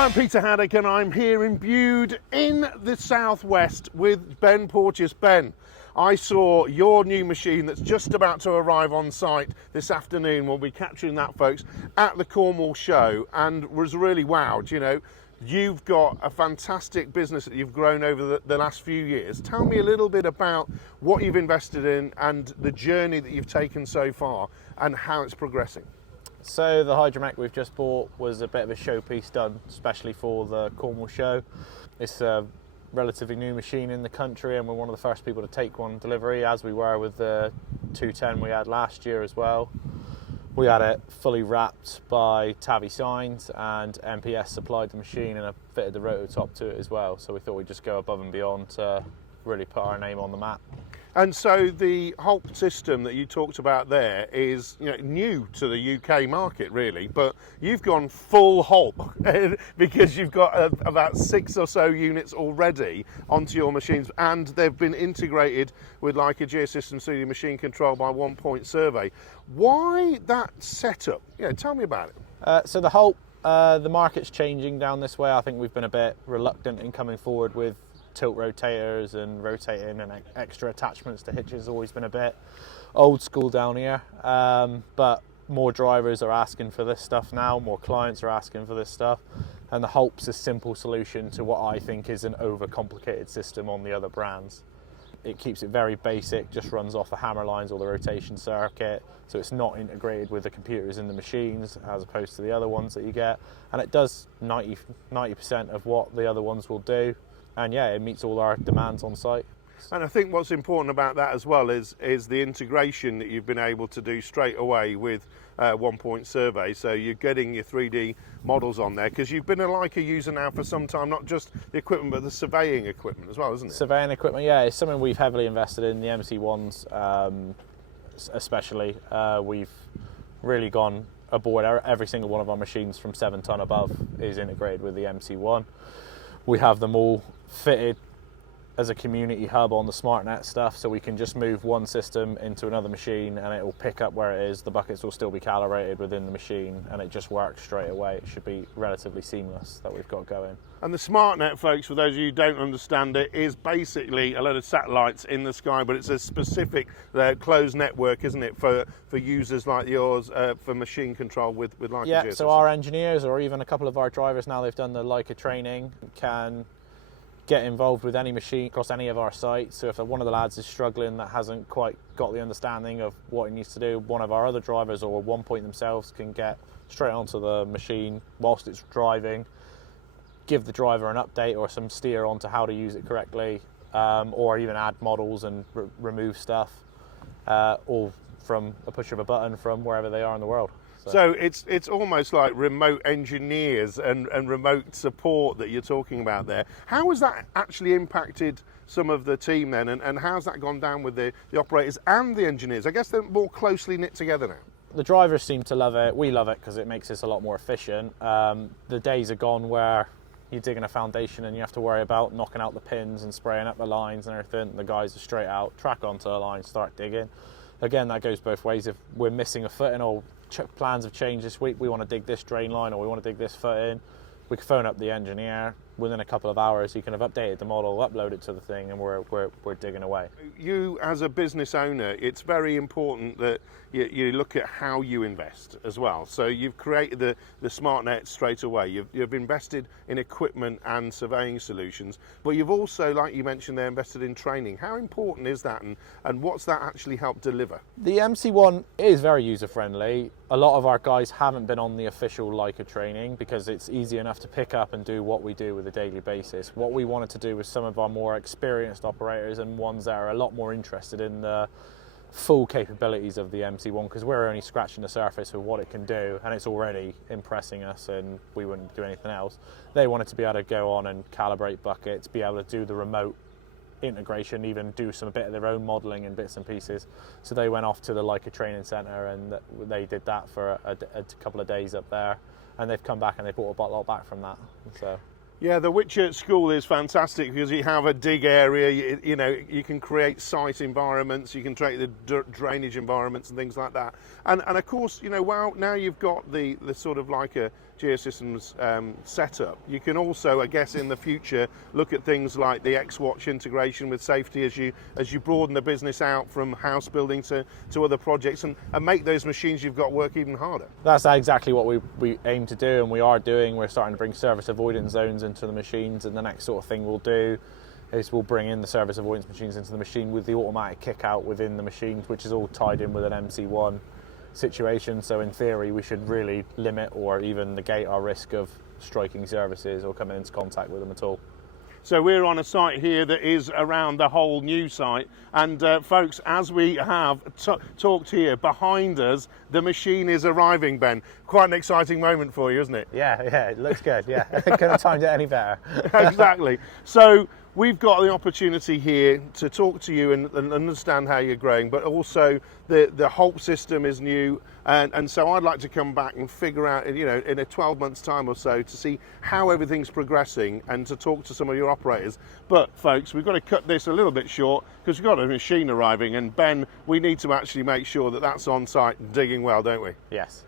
Hi, I'm Peter Haddock and I'm here imbued in the southwest with Ben Porteous. Ben, I saw your new machine that's just about to arrive on site this afternoon. We'll be capturing that, folks, at the Cornwall Show, and was really wowed. You know, you've got a fantastic business that you've grown over the last few years. Tell me a little bit about what you've invested in and the journey that you've taken so far and how it's progressing. So the Hidromek we've just bought was a bit of a showpiece done especially for the Cornwall Show. It's a relatively new machine in the country and we're one of the first people to take one delivery, as we were with the 210 we had last year as well. We had it fully wrapped by Tavi Signs and MPS supplied the machine and fitted the Rototop to it as well. So we thought we'd just go above and beyond to really put our name on the map. And so the HOLP system that you talked about there is, you know, new to the UK market really, but you've gone full HOLP because you've got about 6 or so units already onto your machines, and they've been integrated with Leica Geosystems 3D machine control by 1 Point Survey. Why that setup? Yeah, tell me about it. So the HOLP, the market's changing down this way. I think we've been a bit reluctant in coming forward with tilt rotators and rotating and extra attachments to hitches. Always been a bit old school down here, but more drivers are asking for this stuff now, more clients are asking for this stuff, and the HOLP's a simple solution to what I think is an overcomplicated system on the other brands. It keeps it very basic, just runs off the hammer lines or the rotation circuit, so it's not integrated with the computers in the machines as opposed to the other ones that you get, and it does 90% of what the other ones will do. And yeah, it meets all our demands on site. And I think what's important about that as well is the integration that you've been able to do straight away with 1 Point Survey. So you're getting your 3D models on there, because you've been a Leica user now for some time, not just the equipment but the surveying equipment as well, isn't it? Surveying equipment, yeah, it's something we've heavily invested in, the MC1s especially. We've really gone aboard. Every single one of our machines from 7 ton above is integrated with the MC1. We have them all fitted as a community hub on the SmartNet stuff, so we can just move one system into another machine and it will pick up where it is. The buckets will still be calibrated within the machine and it just works straight away. It should be relatively seamless that we've got going. And the SmartNet, folks, for those of you who don't understand it, is basically a load of satellites in the sky, but it's a specific closed network, isn't it, for users like yours, for machine control with Leica Yeah, Geosystems. so our engineers or even a couple of our drivers, now they've done the Leica training, can get involved with any machine across any of our sites. So if one of the lads is struggling that hasn't quite got the understanding of what he needs to do, one of our other drivers or 1 Point themselves can get straight onto the machine whilst it's driving, give the driver an update or some steer onto how to use it correctly, or even add models and remove stuff, all from a push of a button from wherever they are in the world. So it's almost like remote engineers and remote support that you're talking about there. How has that actually impacted some of the team then, and how's that gone down with the operators and the engineers? I guess they're more closely knit together now. The drivers seem to love it. We love it because it makes us a lot more efficient. The days are gone where you're digging a foundation and you have to worry about knocking out the pins and spraying up the lines and everything. The guys are straight out, track onto the line, start digging. Again, that goes both ways. If we're missing a foot in or plans have changed this week, we want to dig this drain line or we want to dig this foot in, we can phone up the engineer. Within a couple of hours he can have updated the model, upload it to the thing, and we're digging away. You as a business owner, it's very important that you look at how you invest as well. So you've created the SmartNet straight away, you've invested in equipment and surveying solutions, but you've also, like you mentioned there, invested in training. How important is that, and what's that actually helped deliver? The MC1 is very user friendly. A lot of our guys haven't been on the official Leica training because it's easy enough to pick up and do what we do with a daily basis. What we wanted to do with some of our more experienced operators and ones that are a lot more interested in the full capabilities of the MC1, because we're only scratching the surface of what it can do and it's already impressing us and we wouldn't do anything else. They wanted to be able to go on and calibrate buckets, be able to do the remote integration, even do some bit of their own modelling and bits and pieces. So they went off to the Leica training centre and they did that for a couple of days up there, and they've come back and they brought a lot back from that. So Yeah, the Whitchurch School is fantastic because you have a dig area, you know, you can create site environments, you can create the drainage environments and things like that. And of course, you know, well, now you've got the sort of like a Geosystems setup, you can also, I guess, in the future, look at things like the Xwatch integration with safety as you broaden the business out from house building to other projects and make those machines you've got work even harder. That's exactly what we aim to do, and we are doing. We're starting to bring service avoidance zones into the machines, and the next sort of thing we'll do is we'll bring in the service avoidance machines into the machine with the automatic kick out within the machines, which is all tied in with an MC1 situation. So in theory we should really limit or even negate our risk of striking services or coming into contact with them at all. So we're on a site here that is around the whole new site, and folks, as we have talked here, behind us the machine is arriving, Ben. Quite an exciting moment for you, isn't it? Yeah, it looks good, yeah. Couldn't have timed it any better. Exactly. So we've got the opportunity here to talk to you and understand how you're growing, but also the HOLP system is new, and so I'd like to come back and figure out, you know, in a 12 months time or so, to see how everything's progressing and to talk to some of your operators. But folks, we've got to cut this a little bit short because we've got a machine arriving, and Ben, we need to actually make sure that that's on site and digging well, don't we? Yes.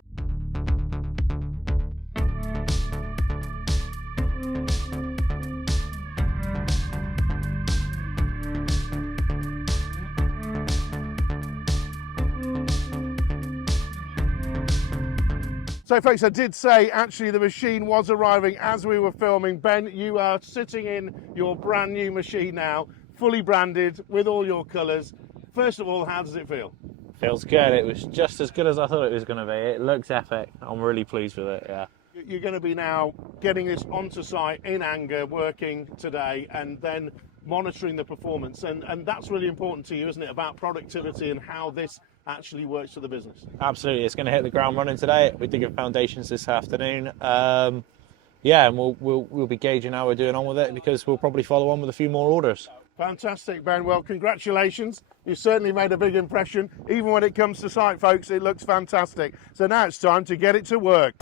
So folks, I did say actually the machine was arriving as we were filming. Ben, you are sitting in your brand new machine now, fully branded with all your colours. First of all, how does it feel? Feels good. It was just as good as I thought it was going to be. It looks epic. I'm really pleased with it, yeah. You're going to be now getting this onto site in anger, working today, and then monitoring the performance. And that's really important to you, isn't it, about productivity and how this actually works for the business? Absolutely. It's going to hit the ground running today. We're digging foundations this afternoon. Yeah, and we'll be gauging how we're doing on with it, because we'll probably follow on with a few more orders. Fantastic, Ben. Well, congratulations. You certainly made a big impression. Even when it comes to site, folks, it looks fantastic. So now it's time to get it to work.